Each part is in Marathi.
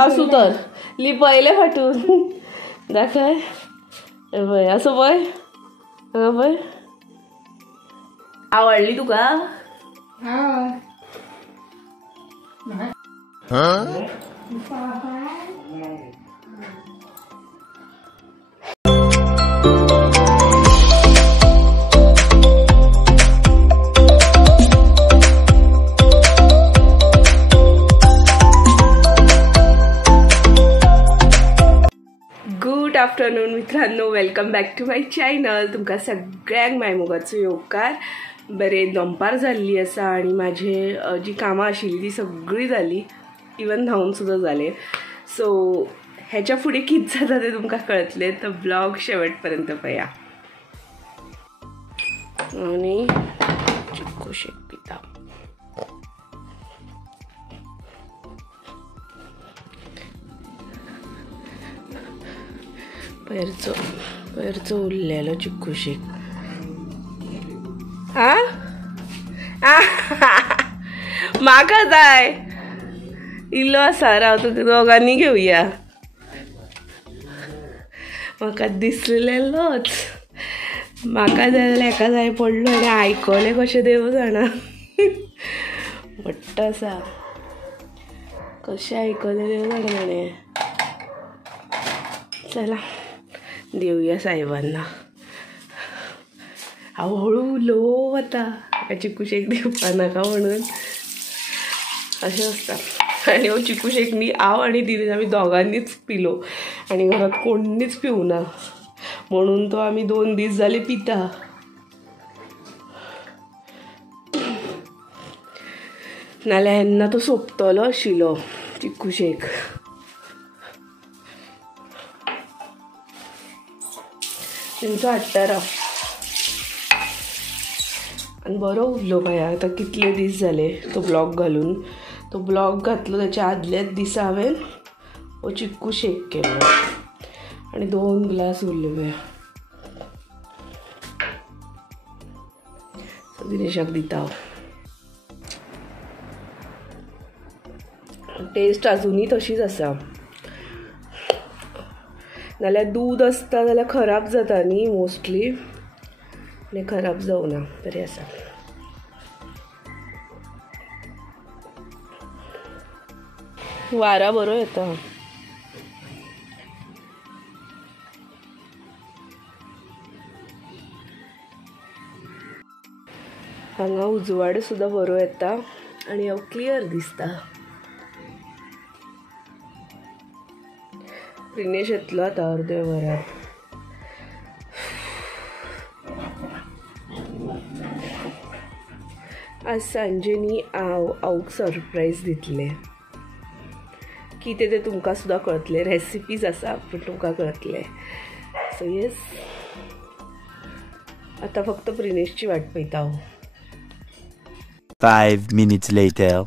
असू तर लिपयले फाटून दाखय पळय असं पळय पळय आवडली तुका गुड आफ्टरनून मित्रांनो, welcome back to my channel. तुमकां सगळ्यांक मायमुगाचो येवकार. बरे दनपार जाल्ली आसा आनी माझे जी कामां आशिल्ली ती सगळी जाली, इवन न्हावून सुद्दां जालें. सो हेच्या फुडें कितें जाता तें तुमकां कळटलें, तर ब्लॉग शेवटपर्यंत पळया. आनी चिक्कू शेक पिता. पयरचो उरलेलो चिक्कू शेक. म्हाका जाय इल्लो आसा, राव तुका दोगांनी घेवया. म्हाका दिसलेलोच म्हाका जाय जाल्यार एका जाय पडलो आनी आयकलें कशें देव जाणा. मोट्ट आसा कशें आयकलें देव जाणा ताणें. चला देवया साहेबांना. हांव हळू लो वता चिकू शेक दिवपा नाका म्हणून, अशें आसता. आनी हो चिकू शेक न्ही हांव आनी दिदीन आमी दोगांनीच पिलो आनी घरांत कोणीच पिवना, म्हणून तो आमी 2 दीस जाले पिता. नाल्यार येन्ना तो सोंपतलो आशिल्लो चिकू शेक. तेंचो हाडटा राव. आनी बरो उरलो बाय. आतां कितले दीस जाले तो ब्लॉग घालून. तो ब्लॉग घातलो ताच्या आदल्याच दिसा हांवें हो चिक्कू शेक केलो आनी 2 ग्लास उरले बाय. दिनेशाक दिता हांव. टेस्ट अजुनूय तशीच आसा. नाल्यार दूद आसता जाल्यार खराब जाता न्ही मोस्टली, आनी खराब जावना, बरें आसा. वारा बरो येता. हांगा उजवाड सुद्दां बरो येता आनी हांव क्लियर दिसता. दिनेश येतलो आतां अर्दे वरान. आज सांजे न्ही हांव सरप्रायज दितलें. कितें तें तुमकां सुद्दां कळटलें. रेसिपीज आसा पूण तुमकां कळटलें. सो येस, आतां फक्त प्रिनेशची वाट पळयता हांव. 5 minutes later.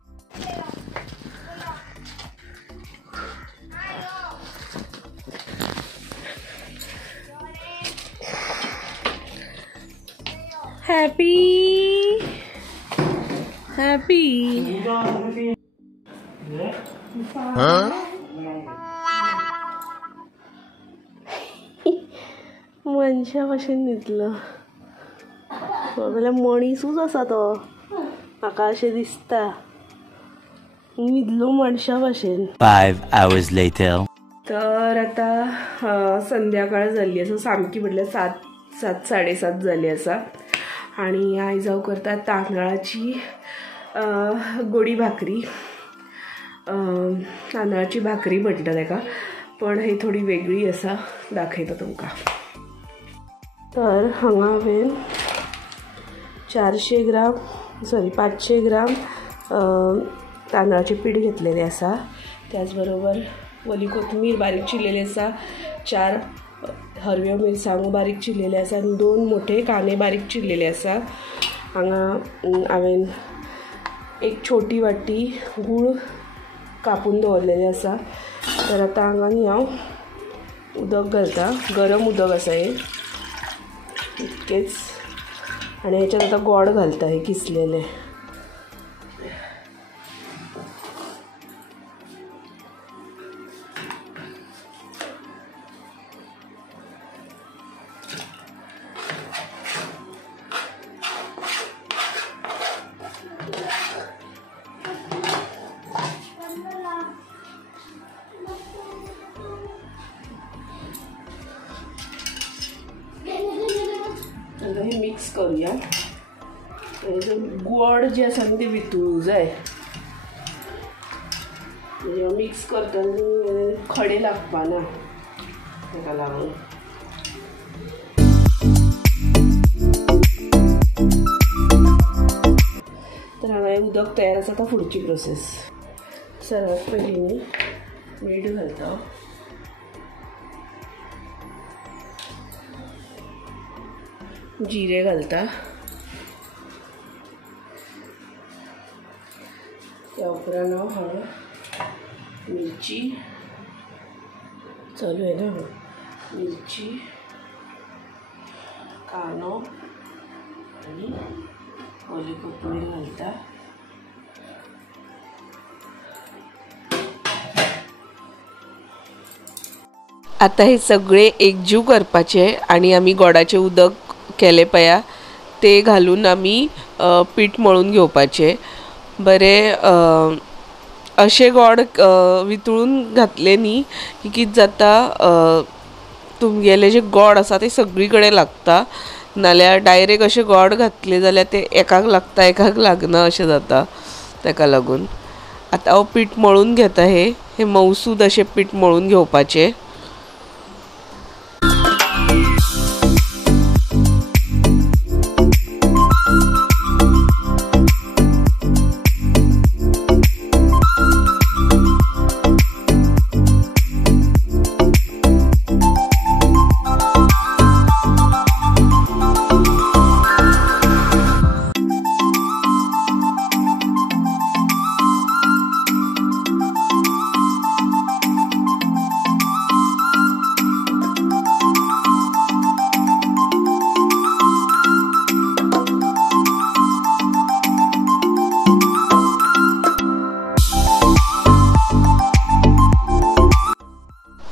हॅपी मनशा भशेन न्हिदलो. जाल्यार मणीसूच आसा तो. म्हाका अशें दिसता न्हिदलो मनशा भशेन. 5 hours later. तर आतां संध्याकाळ जाल्ली आसा, सामकी म्हटल्यार 7 साडेसात जाली आसा. आनी आयज हांव करता तांदळाची गोडी भाकरी. तांदळाची भाकरी म्हणटा ताका, पण ही थोडी वेगळी आसा, दाखयता तुमकां. तर हांगा हांवें 500 ग्राम तांदळाचें पीठ घेतलेलें आसा. त्याच बरोबर ओली कोथमीर बारीक चिरलेली आसा, 4 हरव्यो मिरसांगो बारीक चिरलेले आसा आनी 2 मोठे कांदे बारीक चिरलेले आसा. हांगा हांवें एक छोटी वाटी गूळ कापून दवरलेले आसा. तर आतां हांगा न्ही हांव उदक घालता. गरम उदक आसा हे, इतकेच. आनी हेच्यात आतां गोड घालता हे किसलेले. आता हे मिक्स करूया. गोड जे आसा ते वितळूंक जाय. म्हणजे मिक्स करतना खडे लागपाना ताका लागून. तर हांगा उदक तयार आसा. आतां फुडची प्रोसेस. सर्वात पयलीं मीठ घालता. जिरे घालता. त्या उपरांत हांगा मिरची चालू आहे ना. मिरची, कांदो आणि ओली कोथमीर घालता. आता हे सगळे एकजीव करपाचे आणि आमी गोडाचे उदक केले पया ते घालून आमी पीठ मळून घेवपाचे. बरें अशें गोड वितळून घातले न्ही की कितें जाता, तुमगेले जे गोड आसा ते सगळी कडेन लागता. नाल्यार डायरेक्ट अशें गोड घातले जाल्यार ते एकाक लागता एकाक लागना अशें जाता. ताका लागून आतां हांव पीठ मळून घेता. हे मौसूद अशें पीठ मळून घेवपाचें.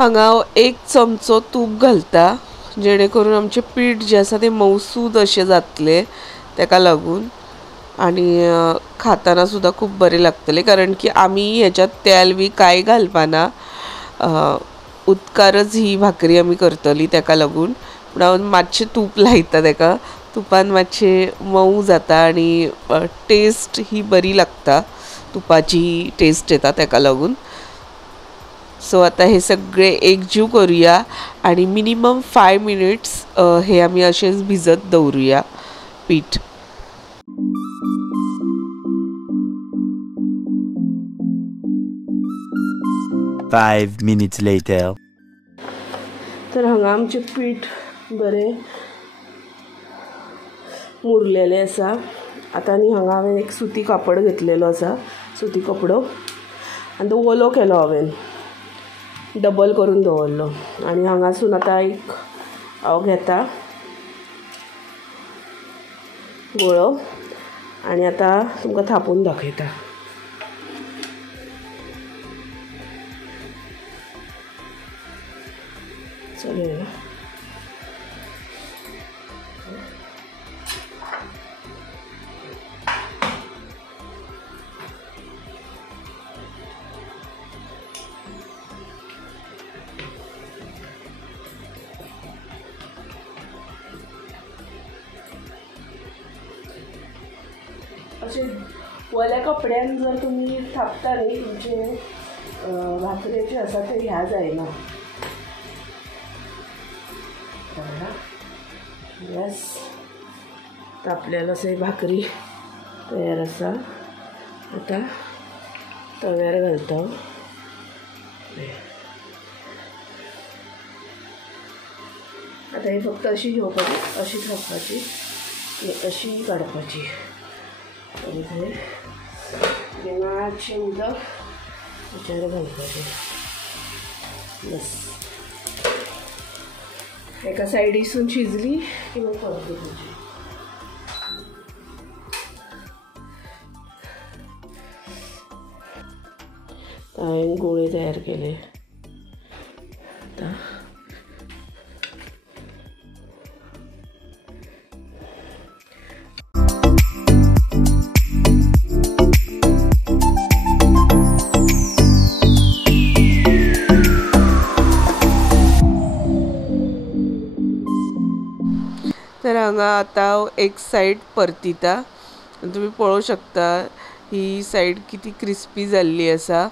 हांगा एक चमचो तूप घालता जेणे करून आमचें पीठ जें आसा तें मौसूद अशें जातलें. ताका लागून आनी खाताना सुद्दां खूब बरें लागतलें. कारण की आमी हेच्यात तेल बी कांय घालपाना. उदकारच ही भाकरी आमी करतली. ताका लागून पूण हांव मातशें तूप लायता. ताका तुपान मातशें मऊ जाता आनी टेस्ट ही बरी लागता. तुपाची टेस्ट येता ताका लागून. सो आता हे सगळे एकजीव करूया आणि मिनिमम 5 मिनिट्स हे आमी अशेंच भिजत दवरुया पीठ. Five minutes later. तर हांगा आमचें पीठ बरें मुरलेलें आसा. आतां न्ही हांगा हांवें एक सुती कापड घेतलेलो आसा. सुती कपडो आनी तो ओलो केलो हांवें. डबल करून दवरलो आनी हांगासून आतां एक हांव घेता गोळो आनी आतां तुमकां थापून दाखयता. चल अशें ओल्या कपड्यान जर तुमी थापता न्ही तुमचे भाकरेचे आसा ते ह्या जायना. गॅस तापलेलो अशें भाकरी तयार आसा. आतां तव्यार घालता. आतां ही फक्त अशी घेवपाची, अशी थापपाची आनी अशी काडपाची. आनी थंय मातशें उदक हेचेर घालपाचें. बस एका सायडीसून शिजली की मग परतूची. हांवें गोळे तयार केले. तर हांगा आतां एक सायड परतिता. तुम्ही पळोवंक शकता ही सायड किती क्रिस्पी जाल्ली आसा.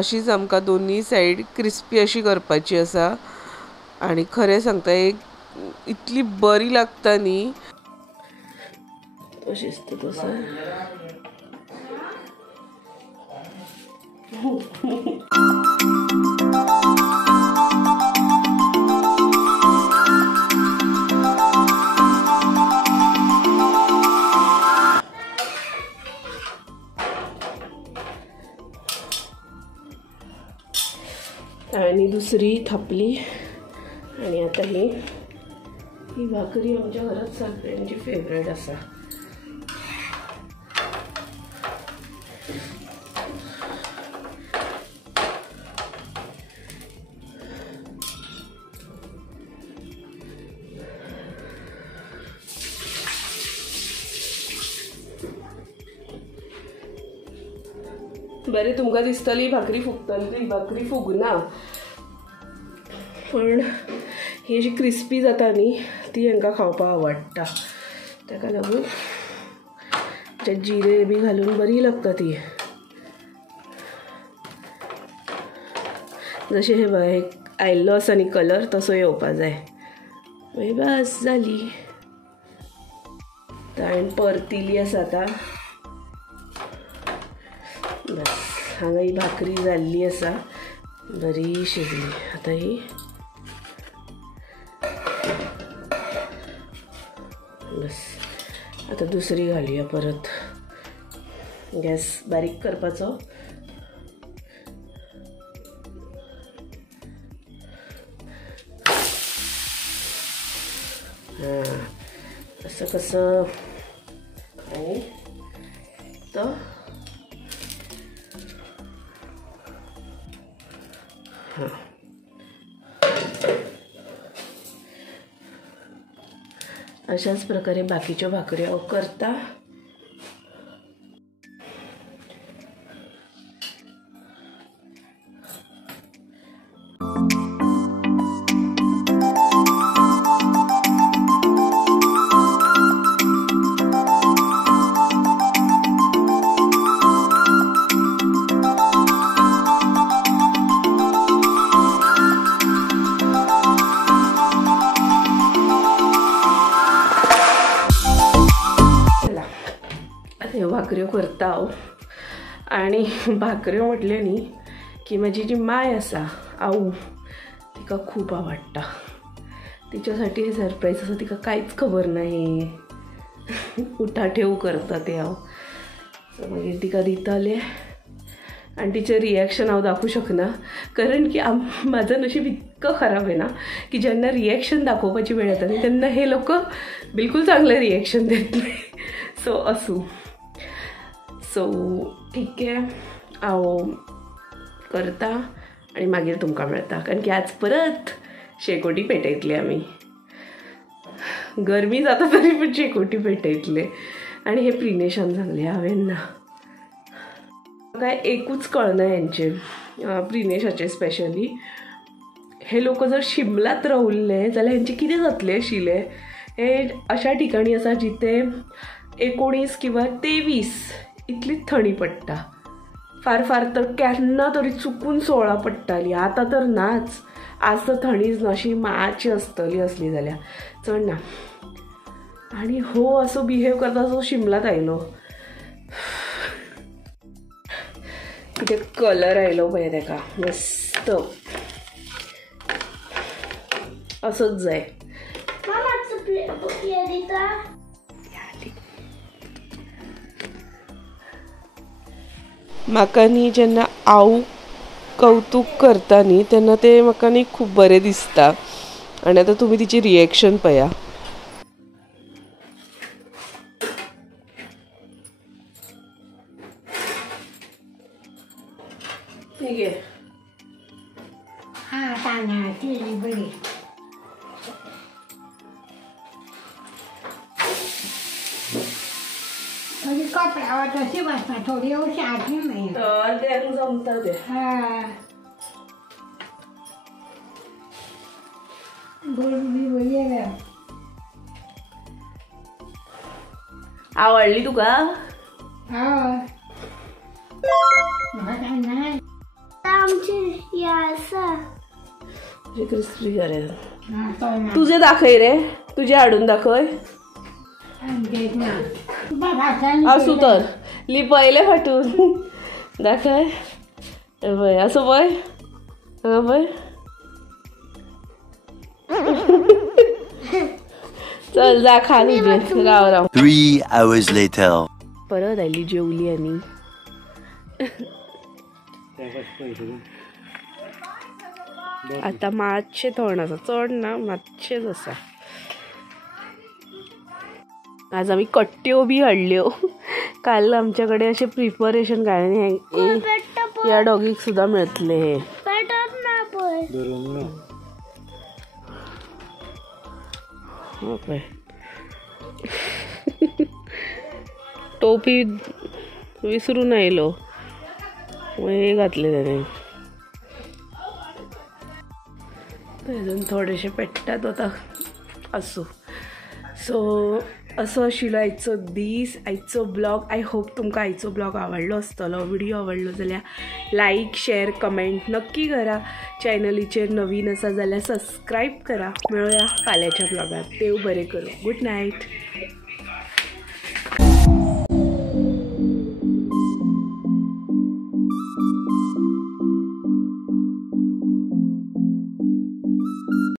अशीच आमकां दोन्ही सायड क्रिस्पी अशी करपाची आसा. आणि खरें सांगता एक इतली बरी लागता न्ही. अशीच तसं आणि दुसरी थापली. आणि आता ही भाकरी आमच्या घरात सगळ्यांची फेवरेट आसा. बरे तुमकां दिसतली भाकरी फुगतली, भाकरी फुगना. पण ही जी क्रिस्पी जाता न्ही ती हांकां खावपाक आवडटा. ताका लागून त्यात जिरे बी घालून बरी लागता ती. जशें हे बघा हे आयल्लो आसा न्ही कलर तसो येवपा जाय. मागीर बस जाली. हांवें परतिली आसा आतां. बस हांगा ही भाकरी जाल्ली आसा, बरी शिजली. आतां ही बस आतां दुसरी घालुया. परत गॅस बारीक करपाचो. असं कसं आणि तो अशाच प्रकारे बाकीच्या भाकऱ्या हांव करता. भाकऱ्यो करता हांव. आनी भाकऱ्यो म्हटले न्ही की म्हाजी जी माय आसा आवू तिका खूब आवडटा. तिच्यासाठी हे सरप्राईज आसा. तिका कांयच खबर ना हे उठा ठेव करता ते हांव. सो मागीर तिका दितालें आनी तिचें रिएक्शन हांव दाखोवंक शकना. कारण की म्हाजं नशीब इतकं खराब आहे ना की जेन्ना रिएक्शन दाखोवपाची वेळ येता न्ही तेन्ना हे लोक बिलकुल चांगलं रिएक्शन देत नाही. सो असू. सो ठीक आहे हांव करता आनी मागीर तुमकां मेळटा. कारण की आज परत शेकोटी पेटयतले आमी. गरमी जाता तरी पण शेकोटी पेटयतले. आनी हे प्रिनेशान सांगलें हांवें ना. म्हाका एकूच कळना हेंचे प्रिनेशाचे स्पेशली. हे लोक जर शिमलात रावल्ले जाल्यार हेंचे कितें जातलें आशिल्लें. हे अशा ठिकाणी आसा जिथे 19 किंवा 23 इतली थंडी पडटा. फार फार तर केन्ना तरी चुकून 16 पडटाली. आतां तर नाच. आज तर थंडीच नाशी मातशी आसतली असली जाल्यार चड ना. आनी हो असो बिहेव करता जो शिमलात आयलो. कितें कलर आयलो पळय ताका मस्त. असोच जाय. म्हाका न्ही जेन्ना हांव कौतूक करता न्ही तेन्ना ते म्हाका न्ही खूब बरें दिसता. आनी आतां तुमी तिची रिएक्शन पळया. बरी कपड्यावर तशी बसता थोडी सारखी नाही तर ते जमता ते. आवडली तुका? क्रिस्पी करेल. तुझे दाखय रे, तुझे हाडून दाखय. असू तर ली पहिले फाटून दाखय. पय असं पय पय. चल जा खा तुझे. राव 3 hours later. परत आली जेवली आणि आता मातशे थंड आसा, चड ना मातशेच आसा. आज आम्ही कट्ट्यो बी हाडल्यो. काल आमच्याकडे असे प्रिपरेशन काय या डॉगीक सुद्धा मिळतले हे. टोपी विसरून आयलो, हे घातले त्याने. अजून थोडेसे पेट्टात होता असो. सो असो आशिल्लो आयचो दीस, आयचो ब्लॉग. आय होप तुमकां आयचो ब्लॉग आवडलो आसतलो. व्हिडिओ आवडलो जाल्यार लाईक शेअर कमेंट नक्की करा. चॅनलीचेर नवीन आसा जाल्यार सबस्क्राईब करा. मेळुया फाल्यांच्या ब्लॉगात. देव बरें करूं. Good night.